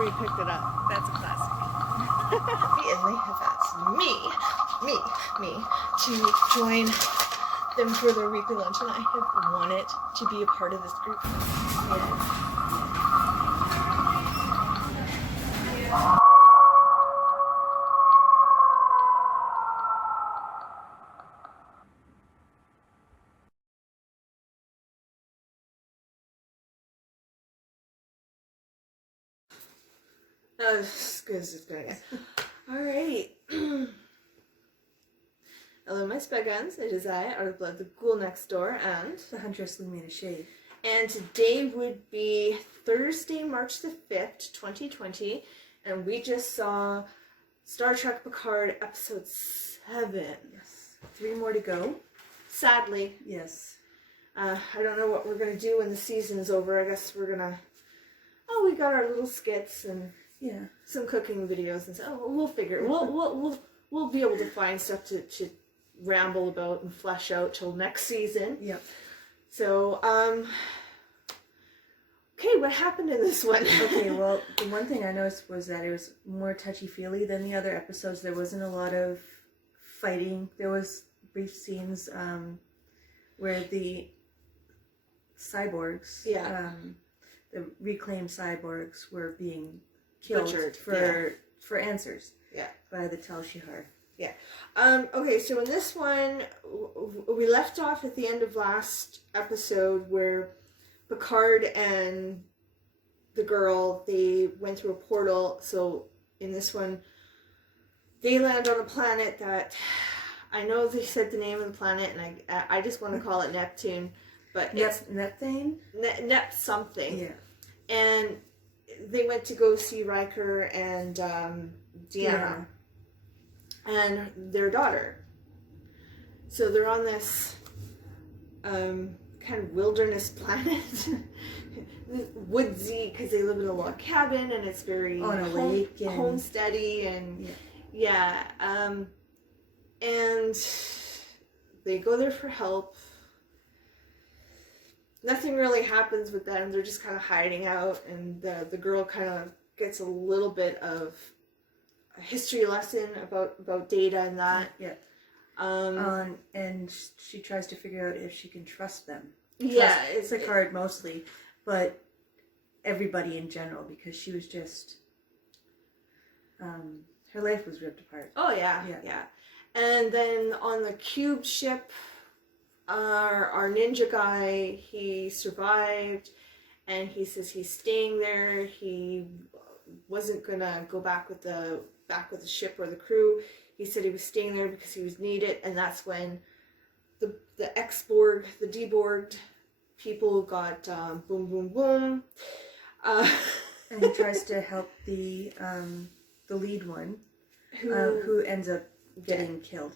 before you picked it up. That's a classic. And they have asked me to join them for their weekly lunch, and I have wanted to be a part of this group. As good as it's gonna get. Alright. Hello, my spec guns. It is I, Out of Blood, the ghoul next door, and The Huntress Lumina Shade. And today would be Thursday, March the 5th, 2020, and we just saw Star Trek Picard episode 7. Yes. 3 more to go. Sadly. Yes. I don't know what we're going to do when the season's over. I guess we're going to... Oh, we got our little skits and some cooking videos and stuff. Oh, we'll figure it. We'll be able to find stuff to ramble about and flesh out till next season. Yep. So, okay, what happened in this one? Okay, well, the one thing I noticed was that it was more touchy-feely than the other episodes. There wasn't a lot of fighting. There was brief scenes where the cyborgs, the reclaimed cyborgs, were being killed Butchered, for answers by the Tal Shiar. Yeah. Okay, so in this one, we left off at the end of last episode where Picard and the girl, they went through a portal. So in this one, they land on a planet that, I know they said the name of the planet, and I just want to call it Neptune, but it's Nepthane? Nep something. Yeah. And they went to go see Riker and Deanna. And their daughter. So they're on this kind of wilderness planet. Woodsy, because they live in a log cabin, and it's very on a lake and... homesteady, and and they go there for help. Nothing really happens with them. They're just kind of hiding out, and the girl kind of gets a little bit of a history lesson about Data and that. Yeah. And she tries to figure out if she can trust them. It's Picard mostly, but everybody in general, because she was just her life was ripped apart. Oh yeah. And then on the cube ship, our ninja guy, he survived, and he says he's staying there. He wasn't gonna go back with the ship or the crew. He said he was staying there because he was needed, and that's when the ex-Borg, the deborged people got boom, boom, boom. And he tries to help the lead one, who ends up getting killed.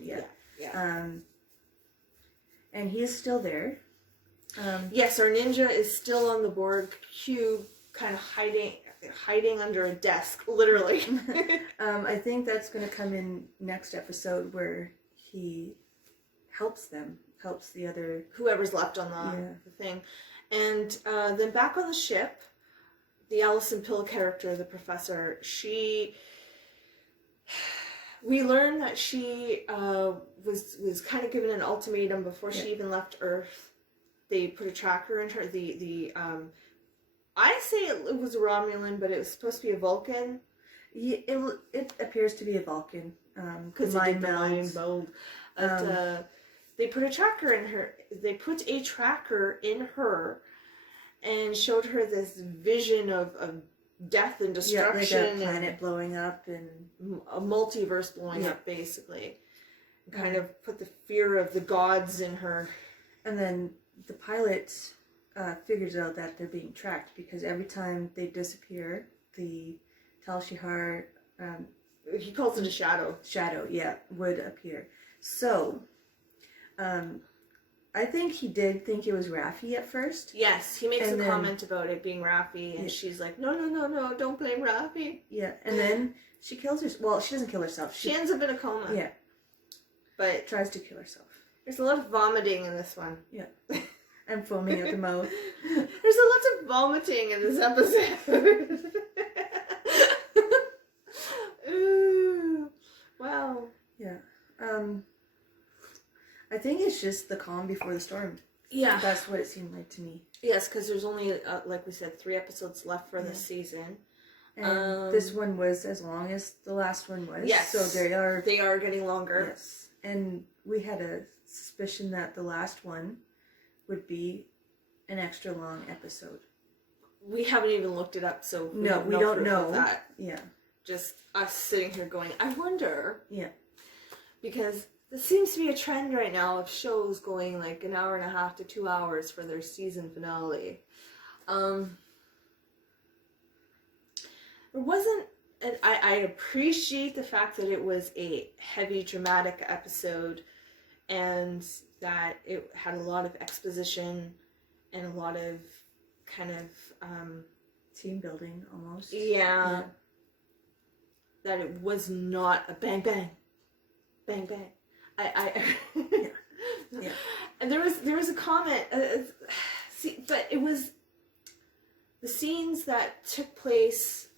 And he is still there. Yes, our ninja is still on the Borg cube, kind of hiding under a desk, literally. I think that's going to come in next episode, where he helps the other... whoever's left on the thing. And then back on the ship, the Alison Pill character, the professor, we learned that she was kind of given an ultimatum before she even left Earth. They put a tracker in her. I say it was a Romulan, but it was supposed to be a Vulcan. It appears to be a Vulcan. Because it did the mind meld. They put a tracker in her. They put a tracker in her, and showed her this vision of death and destruction, like a planet blowing up and a multiverse blowing up, basically. And kind of put the fear of the gods in her. And then the pilot figures out that they're being tracked, because every time they disappear, the Tal Shiar, he calls it a shadow. Would appear. So, I think he did think it was Raffi at first. Yes, he makes a comment about it being Raffi, and she's like, no, don't blame Raffi. Yeah, and then she kills herself. Well, she doesn't kill herself. She ends up in a coma. Yeah. But tries to kill herself. There's a lot of vomiting in this one. Yeah. And foaming at the mouth. There's a lot of vomiting in this episode. I think it's just the calm before the storm. Yeah. That's what it seemed like to me. Yes, because there's only, like we said, 3 episodes left for this season. And this one was as long as the last one was. Yes. So they are getting longer. Yes. And we had a suspicion that the last one would be an extra long episode. We haven't even looked it up, so we don't know that. Yeah. Just us sitting here going, I wonder. Yeah. Because there seems to be a trend right now of shows going like an hour and a half to 2 hours for their season finale. There wasn't, and I appreciate the fact that it was a heavy dramatic episode and that it had a lot of exposition and a lot of kind of team building almost. Yeah. That it was not a bang bang. Bang bang. Yeah. And there was a comment but it was the scenes that took place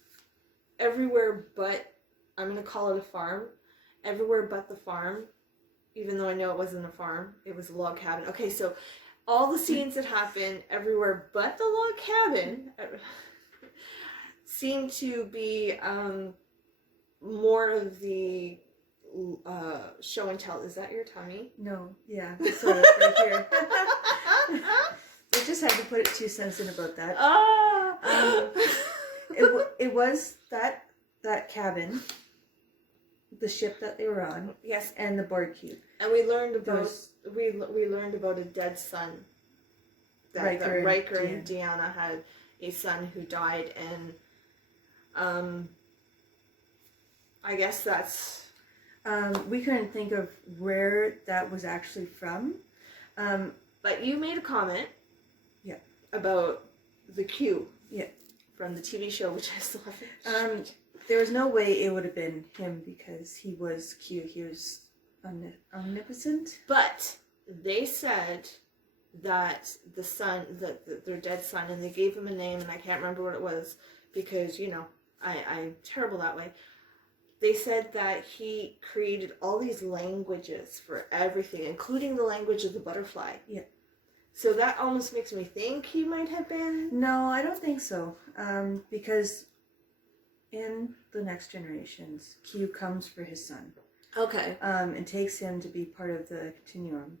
everywhere but, I'm going to call it a farm, everywhere but the farm, even though I know it wasn't a farm, it was a log cabin. Okay, so all the scenes that happened everywhere but the log cabin seemed to be more of the show and tell. Is that your tummy? No, yeah, sort of right here. I just had to put 2 cents in about that. It was that cabin, the ship that they were on. Yes, and the board cube. And we learned about we learned about a dead son. That Riker and Deanna had a son who died, and I guess that's. We couldn't think of where that was actually from. But you made a comment. Yeah. About the Q. Yeah. From the TV show, which I still haven't. There was no way it would have been him because he was Q. He was omnipotent. But they said that the son, their dead son, and they gave him a name, and I can't remember what it was because, I'm terrible that way. They said that he created all these languages for everything, including the language of the butterfly. Yeah. So that almost makes me think he might have been... No, I don't think so. Because in the Next Generations, Q comes for his son. Okay. And takes him to be part of the continuum.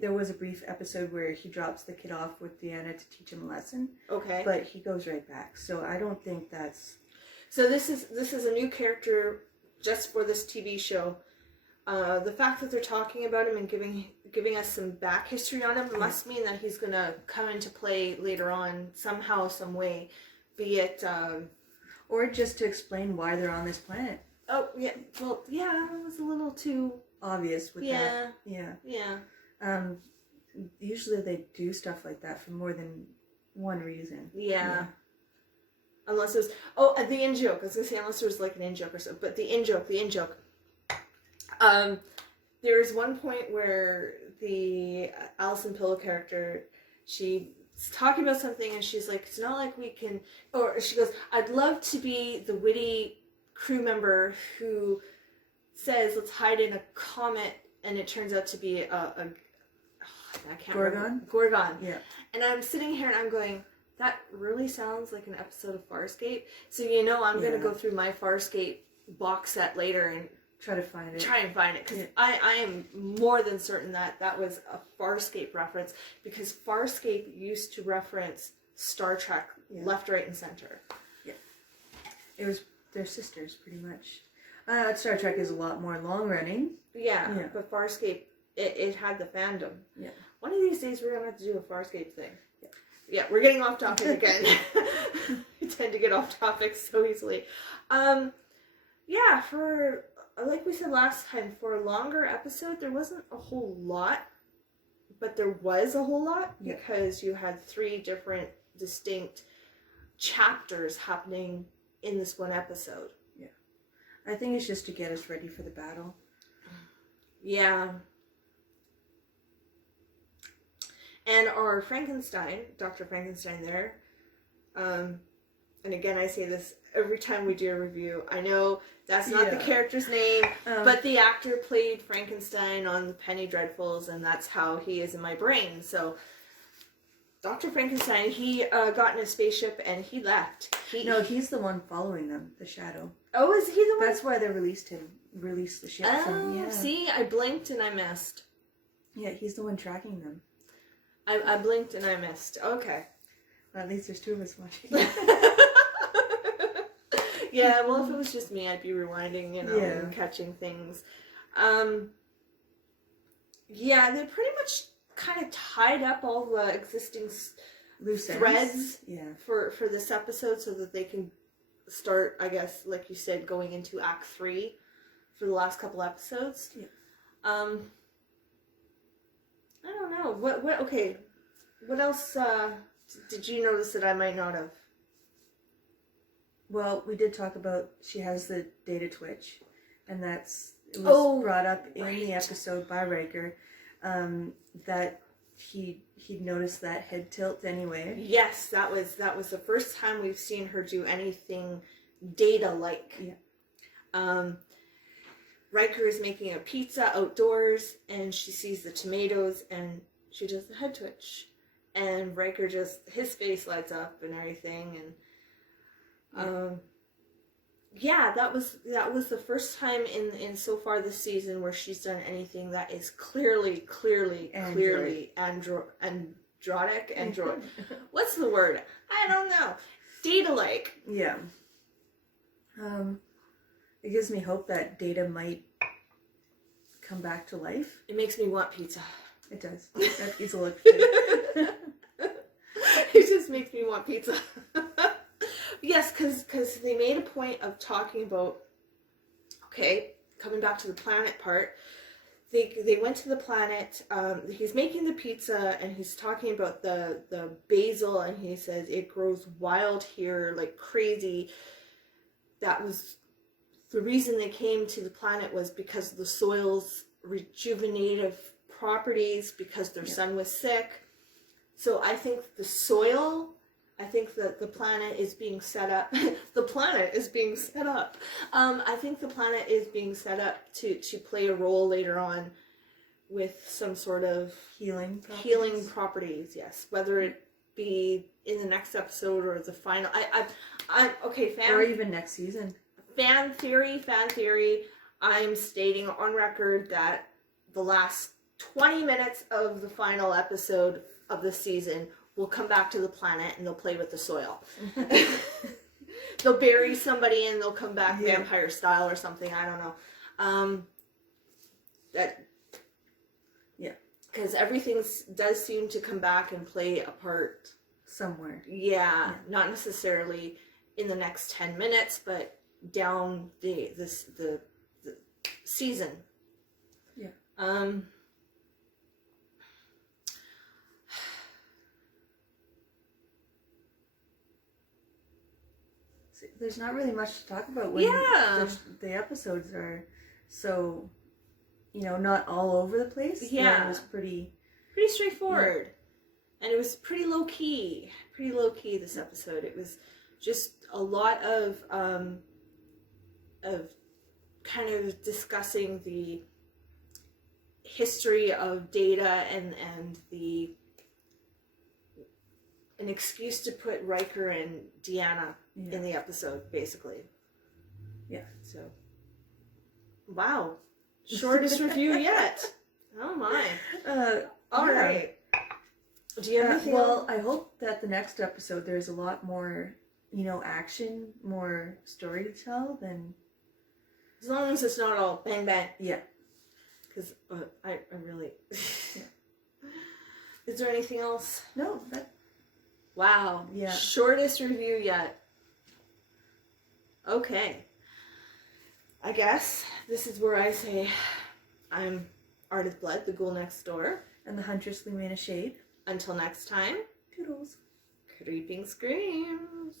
There was a brief episode where he drops the kid off with Deanna to teach him a lesson. Okay. But he goes right back. So I don't think that's... So this is a new character just for this TV show. The fact that they're talking about him and giving us some back history on him must mean that he's going to come into play later on somehow, some way, be it... or just to explain why they're on this planet. Oh, yeah. Well, yeah, it was a little too... obvious with that. Yeah. Yeah. Usually they do stuff like that for more than one reason. Yeah. Unless it was... Oh, the in-joke. I was going to say unless there was like an in-joke or so. But the in-joke. There was one point where the Alison Pillow character, she's talking about something and she's like, it's not like we can... Or she goes, I'd love to be the witty crew member who says, let's hide in a comet, and it turns out to be I can't remember. Gorgon. Yeah. And I'm sitting here and I'm going... That really sounds like an episode of Farscape. So I'm going to go through my Farscape box set later and try to find it. Because I am more than certain that was a Farscape reference, because Farscape used to reference Star Trek left, right, and center. Yeah. It was their sisters, pretty much. Star Trek is a lot more long-running. Yeah, but Farscape, it had the fandom. Yeah. One of these days we're going to have to do a Farscape thing. Yeah, we're getting off topic again. We tend to get off topic so easily. For, like we said last time, for a longer episode, there wasn't a whole lot, but there was a whole lot because you had 3 different distinct chapters happening in this one episode. Yeah. I think it's just to get us ready for the battle. Yeah. And our Frankenstein, Dr. Frankenstein there, and again I say this every time we do a review. I know that's not the character's name, but the actor played Frankenstein on the Penny Dreadfuls, and that's how he is in my brain. So, Dr. Frankenstein, he got in a spaceship and he left. He's the one following them, the Shadow. Oh, is he the one? That's why they released the ship. Oh, see, I blinked and I missed. Yeah, he's the one tracking them. I blinked and I missed. Okay. Well, at least there's two of us watching. Yeah, well, if it was just me, I'd be rewinding, and catching things. Yeah, they pretty much kind of tied up all the existing loose threads for this episode so that they can start, I guess, like you said, going into Act 3 for the last couple episodes. Yeah. I don't know. What else did you notice that I might not have? Well, we did talk about she has the data twitch, and it was brought up in the episode by Riker that he'd noticed that head tilt anyway. Yes, that was the first time we've seen her do anything data-like. Yeah. Riker is making a pizza outdoors, and she sees the tomatoes, and she does the head twitch. And Riker his face lights up and everything, and that was the first time in so far this season where she's done anything that is clearly android. What's the word? I don't know. Data-like. Yeah. It gives me hope that Data might come back to life. It makes me want pizza. It does. That pizza looks good. It just makes me want pizza. Yes, because they made a point of talking about, coming back to the planet part, they went to the planet, he's making the pizza, and he's talking about the basil, and he says it grows wild here like crazy. That was the reason they came to the planet, was because of the soil's rejuvenative properties, because their son was sick. So I think the soil, I think that the planet is being set up. The planet is being set up. I think the planet is being set up to play a role later on with some sort of healing properties. Yes, whether it be in the next episode or the final. Or even next season. Fan theory. I'm stating on record that the last 20 minutes of the final episode of the season will come back to the planet and they'll play with the soil. They'll bury somebody and they'll come back vampire style or something. I don't know. Because everything does seem to come back and play a part somewhere. Yeah, not necessarily in the next 10 minutes, but down the season. Yeah. There's not really much to talk about when the episodes are so, not all over the place. Yeah. It was pretty straightforward. Yeah. And it was pretty low key this episode. It was just a lot of kind of discussing the history of Data and an excuse to put Riker and Deanna in the episode, basically. Yeah. So, wow. Shortest review yet. Oh my. All right. Do you have anything else? I hope that the next episode there's a lot more, action, more story to tell than... As long as it's not all bang bang. Yeah. Because I really... Yeah. Is there anything else? No. Wow. Yeah. Shortest review yet. Okay. I guess this is where I say I'm Art of Blood, the ghoul next door. And the Huntress Lumina Shade. Until next time. Toodles. Creeping screams.